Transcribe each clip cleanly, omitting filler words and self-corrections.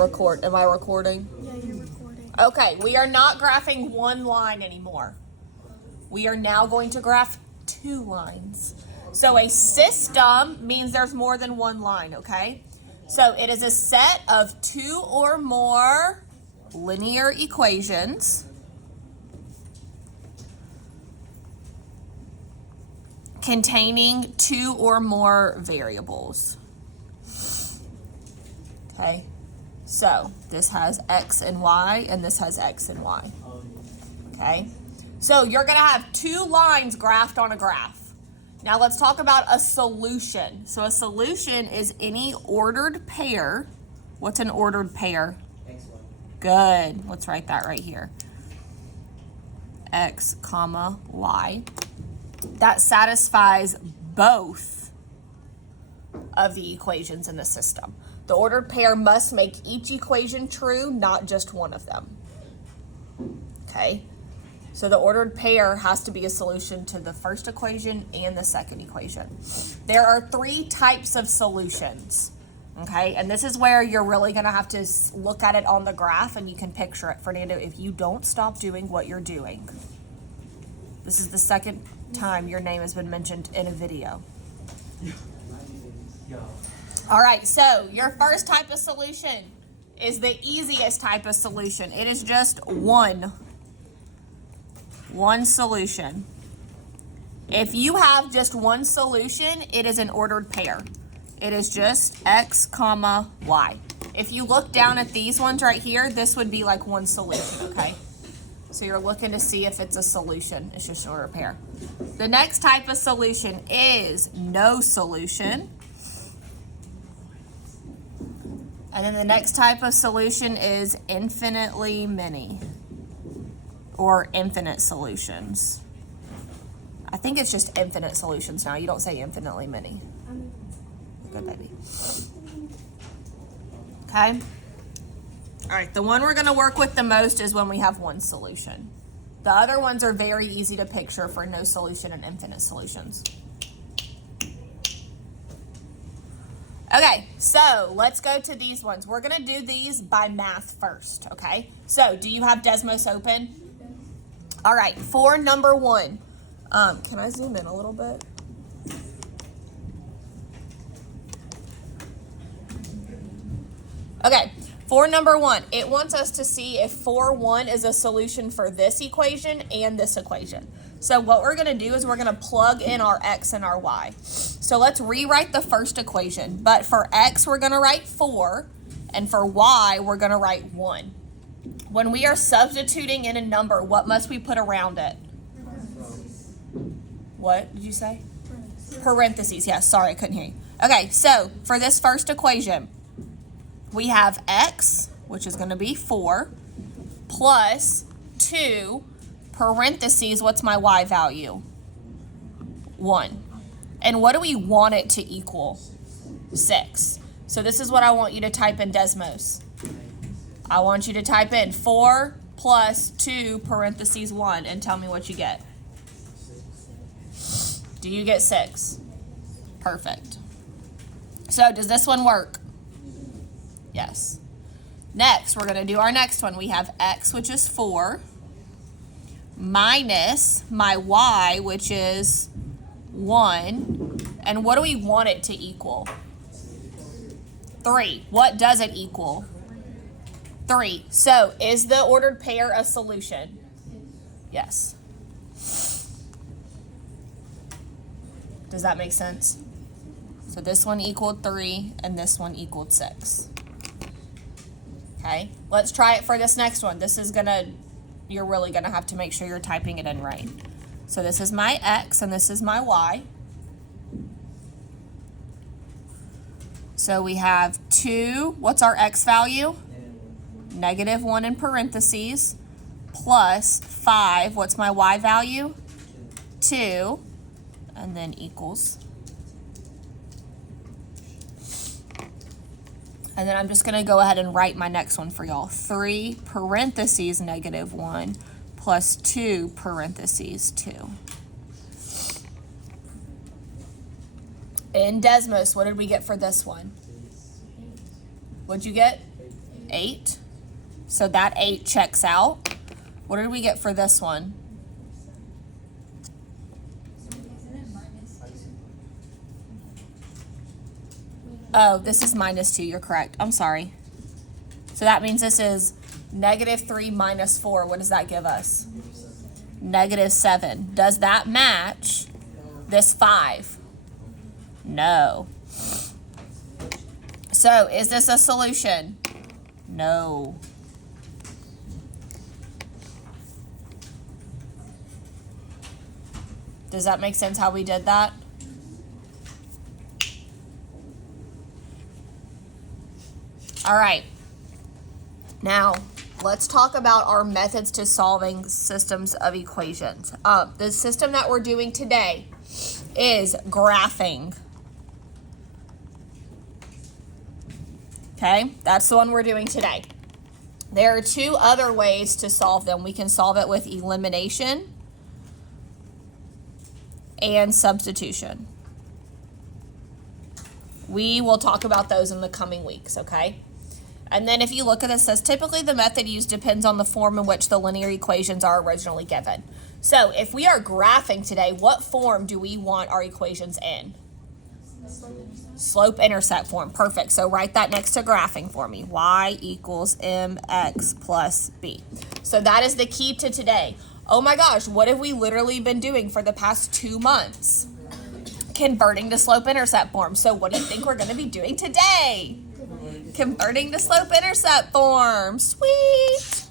Record. Am I recording? Yeah, you're recording. Okay, we are not graphing one line anymore. We are now going to graph 2 lines. So a system means there's more than one line, okay? So it is a set of 2 or more linear equations containing 2 or more variables. Okay, so this has x and y, and this has x and y. Okay, so you're gonna have 2 lines graphed on a graph. Now let's talk about a solution. So a solution is any ordered pair. What's an ordered pair? Good, let's write that right here. X comma y. That satisfies both of the equations in the system. The ordered pair must make each equation true, not just one of them. Okay, so the ordered pair has to be a solution to the first equation and the second equation. There are 3 types of solutions, okay? And this is where you're really gonna have to look at it on the graph and you can picture it. Fernando, if you don't stop doing what you're doing, this is the second time your name has been mentioned in a video. All right, so your first type of solution is the easiest type of solution. It is just one solution. If you have just one solution, it is an ordered pair. It is just x comma y. If you look down at these ones right here, this would be like one solution, okay? So you're looking to see if it's a solution. It's just an ordered pair. The next type of solution is no solution. And then the next type of solution is infinitely many, or infinite solutions. I think it's just infinite solutions now. You don't say infinitely many. Good baby. Okay. All right, the one we're gonna work with the most is when we have one solution. The other ones are very easy to picture for no solution and infinite solutions. Okay, so let's go to these ones. We're gonna do these by math first, okay? So do you have Desmos open? All right, for number 1, can I zoom in a little bit? Okay, for number 1, it wants us to see if 4-1 is a solution for this equation and this equation. So what we're gonna do is we're gonna plug in our x and our y. So let's rewrite the first equation, but for x we're gonna write 4, and for y we're gonna write 1. When we are substituting in a number, what must we put around it? What did you say? Parentheses, yes, sorry, I couldn't hear you. Okay, so for this first equation, we have x, which is gonna be 4, plus 2, parentheses, what's my y value? 1. And what do we want it to equal? 6. So this is what I want you to type in Desmos. I want you to type in 4 plus 2 parentheses 1 and tell me what you get. Do you get 6? Perfect. So does this one work? Yes. Next, we're gonna do our next one. We have x, which is 4, minus my y, which is 1. And what do we want it to equal? 3. What does it equal? 3. So is the ordered pair a solution? Yes. Does that make sense? So this one equaled 3 and this one equaled 6. Okay, let's try it for this next one. This is you're really gonna have to make sure you're typing it in right. So this is my x and this is my y. So we have 2, what's our x value? -1 in parentheses, plus 5, what's my y value? 2, and then equals. And then I'm just gonna go ahead and write my next one for y'all. 3 parentheses -1 plus 2 parentheses 2. In Desmos, what did we get for this one? What'd you get? 8. So that 8 checks out. What did we get for this one? Oh, this is -2. You're correct. I'm sorry. So that means this is -3 minus 4. What does that give us? -7. Does that match this 5? No. So is this a solution? No. Does that make sense how we did that? All right. Now, let's talk about our methods to solving systems of equations. The system that we're doing today is graphing. Okay, that's the one we're doing today. There are 2 other ways to solve them. We can solve it with elimination and substitution. We will talk about those in the coming weeks, okay? And then if you look at this, it says typically the method used depends on the form in which the linear equations are originally given. So if we are graphing today, what form do we want our equations in? Slope-intercept form. Perfect. So write that next to graphing for me. Y equals mx plus b. So that is the key to today. Oh my gosh, what have we literally been doing for the past 2 months? Converting to slope-intercept form. So what do you think we're going to be doing today? Converting to slope-intercept form. Sweet.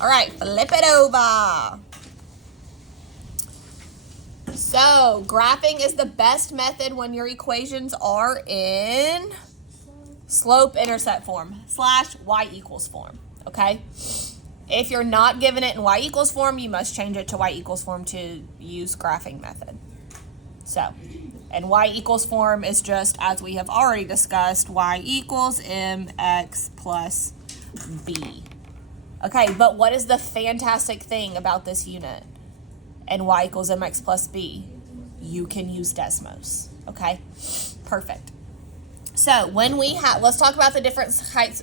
All right, flip it over. So graphing is the best method when your equations are in slope-intercept form / y equals form, okay? If you're not given it in y equals form, you must change it to y equals form to use graphing method. So, and y equals form is just, as we have already discussed, y equals mx plus b. Okay, but what is the fantastic thing about this unit? And y equals mx plus b? You can use Desmos, okay? Perfect. So when we have, let's talk about the different types,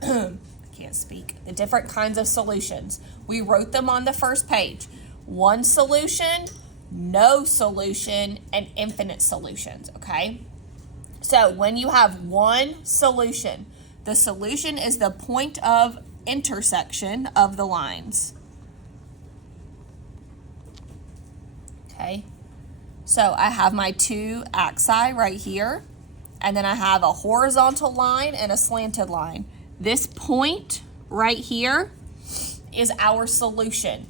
can't speak, the different kinds of solutions. We wrote them on the first page. One solution, no solution, and infinite solutions, okay? So when you have one solution, the solution is the point of intersection of the lines. Okay, so I have my 2 axi right here, and then I have a horizontal line and a slanted line. This point right here is our solution.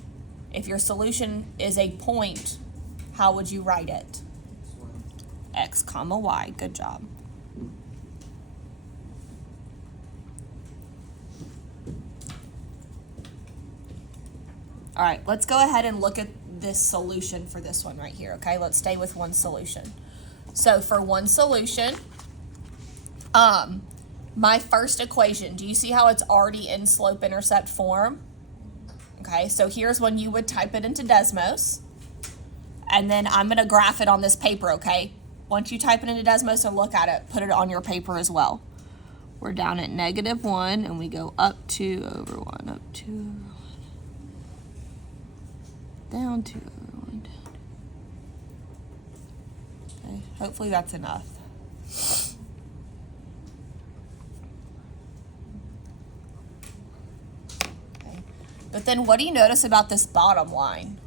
If your solution is a point, how would you write it? X comma y. Good job. All right, let's go ahead and look at this solution for this one right here, okay? Let's stay with one solution. So for one solution, my first equation, do you see how it's already in slope-intercept form? Okay, so here's when you would type it into Desmos, and then I'm gonna graph it on this paper, okay? Once you type it into Desmos and look at it, put it on your paper as well. We're down at -1, and we go up 2 over 1, up 2 over 1. Down 2 over 1, down. Okay, hopefully that's enough. Okay. But then what do you notice about this bottom line?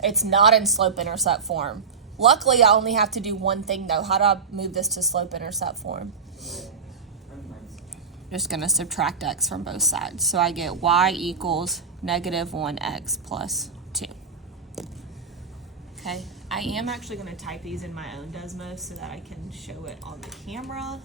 It's not in slope-intercept form. Luckily, I only have to do one thing though. How do I move this to slope-intercept form? Just going to subtract x from both sides. So I get y equals -1x plus 2. Okay, I am actually going to type these in my own Desmos so that I can show it on the camera.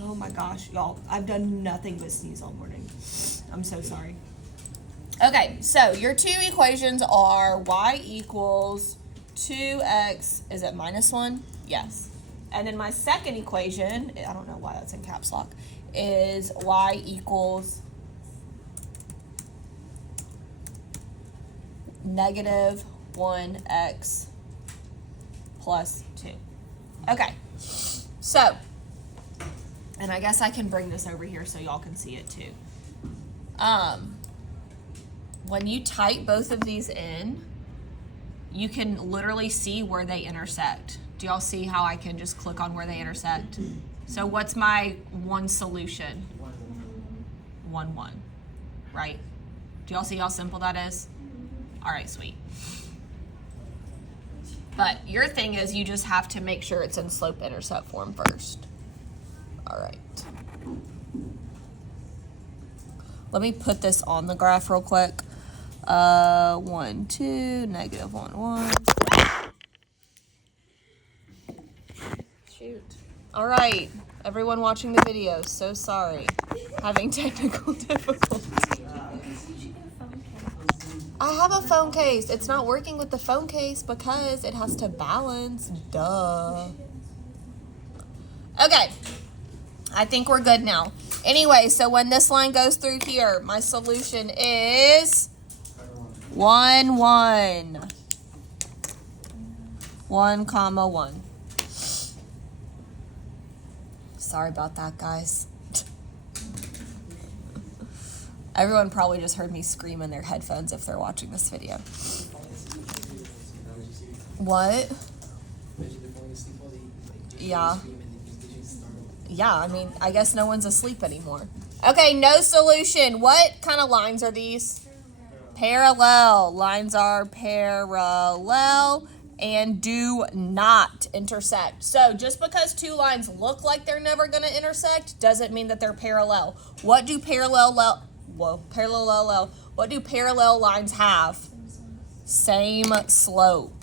Oh my gosh, y'all, I've done nothing but sneeze all morning. I'm so sorry. Okay, so your 2 equations are y equals 2x, is it -1? Yes. And then my second equation, I don't know why that's in caps lock, is y equals negative 1x plus 2. Okay, so, and I guess I can bring this over here so y'all can see it too. When you type both of these in, you can literally see where they intersect. Do y'all see how I can just click on where they intersect? So what's my one solution? 1, 1, right? Do y'all see how simple that is? All right, sweet. But your thing is you just have to make sure it's in slope-intercept form first. All right. Let me put this on the graph real quick. 1, 2, negative 1, 1. Shoot. All right, everyone watching the video, so sorry. Having technical difficulties. I have a phone case. It's not working with the phone case because it has to balance. Duh. Okay. I think we're good now. Anyway, so when this line goes through here, my solution is 1, 1. 1, 1. Sorry about that, guys. Everyone probably just heard me scream in their headphones if they're watching this video. What? Yeah. Yeah, I mean, I guess no one's asleep anymore. Okay, no solution. What kind of lines are these? Parallel. Lines are parallel and do not intersect. So just because two lines look like they're never going to intersect doesn't mean that they're parallel. What do parallel lines have? Same slope.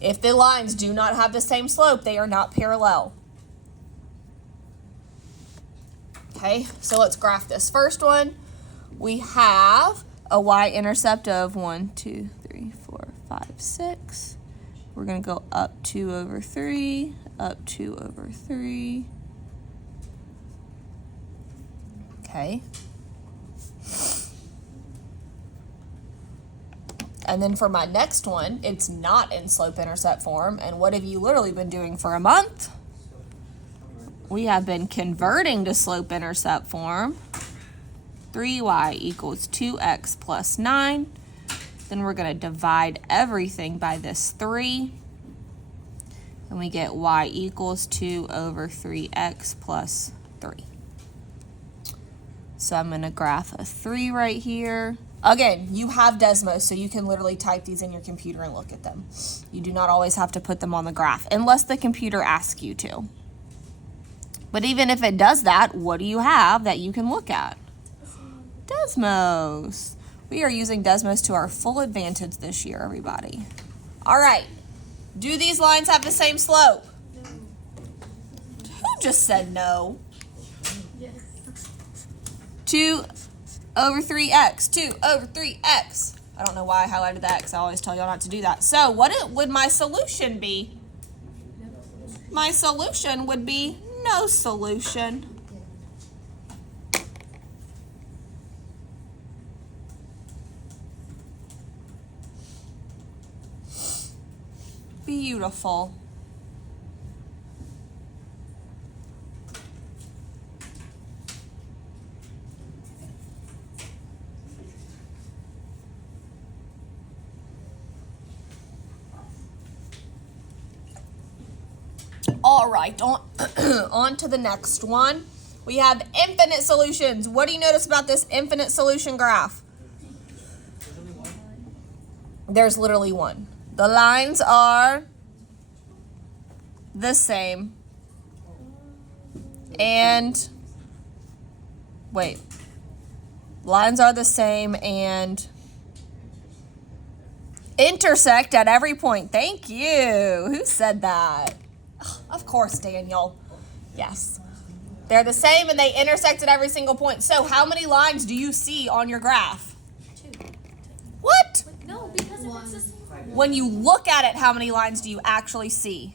If the lines do not have the same slope, they are not parallel. Okay, so let's graph this first one. We have a y-intercept of 1, 2, 3, 4, 5, 6. We're going to go up 2 over 3, up 2 over 3. Okay. And then for my next one, it's not in slope-intercept form. And what have you literally been doing for a month? We have been converting to slope-intercept form. 3y equals 2x plus 9. Then we're going to divide everything by this 3. And we get y equals 2 over 3x plus 3. So I'm going to graph a 3 right here. Again, you have Desmos, so you can literally type these in your computer and look at them. You do not always have to put them on the graph, unless the computer asks you to. But even if it does that, what do you have that you can look at? Desmos. We are using Desmos to our full advantage this year, everybody. All right. Do these lines have the same slope? No. Who just said no? Yes. 2 over 3x. 2 over 3x. I don't know why I highlighted that because I always tell y'all not to do that. So what would my solution be? My solution would be no solution. Beautiful. All right, on to the next one. We have infinite solutions. What do you notice about this infinite solution graph? There's literally one. The lines are the same. And, wait. Lines are the same and intersect at every point. Thank you. Who said that? Of course, Daniel. Yes. They're the same and they intersect at every single point. So how many lines do you see on your graph? 2. What? No, because if it's the same When you look at it, how many lines do you actually see?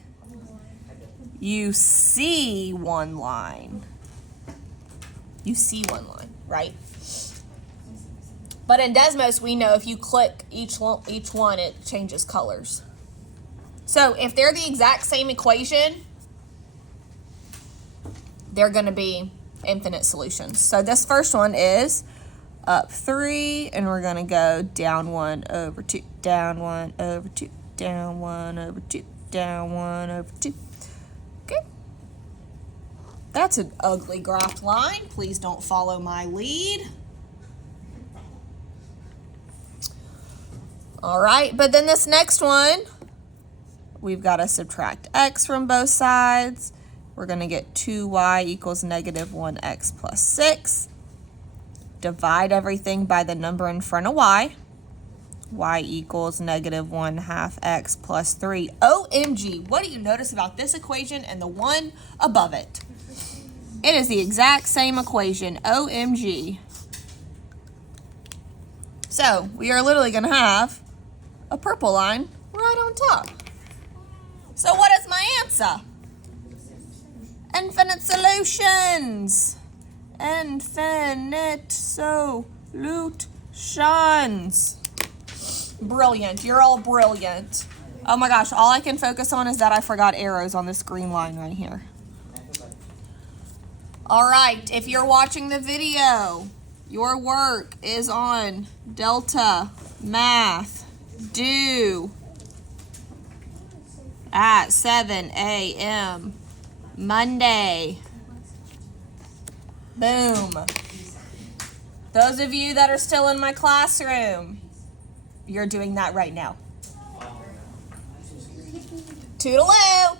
You see one line. You see one line, right? But in Desmos, we know if you click each one, it changes colors. So if they're the exact same equation, they're going to be infinite solutions. So this first one is up 3, and we're going to go down 1 over 2, down 1 over 2, down 1 over 2, down 1 over 2. Okay. That's an ugly graphed line. Please don't follow my lead. All right, but then this next one, we've got to subtract x from both sides. We're going to get 2y equals negative 1x plus 6. Divide everything by the number in front of y. Y equals negative 1/2 x plus 3. OMG, what do you notice about this equation and the one above it? It is the exact same equation. OMG. So we are literally going to have a purple line right on top. So what is my answer? Infinite solutions. Infinite solutions. Brilliant. You're all brilliant. Oh my gosh, all I can focus on is that I forgot arrows on this green line right here. All right, if you're watching the video, your work is on Delta Math due at 7 a.m. Monday. Boom. Those of you that are still in my classroom, you're doing that right now. Toodaloo.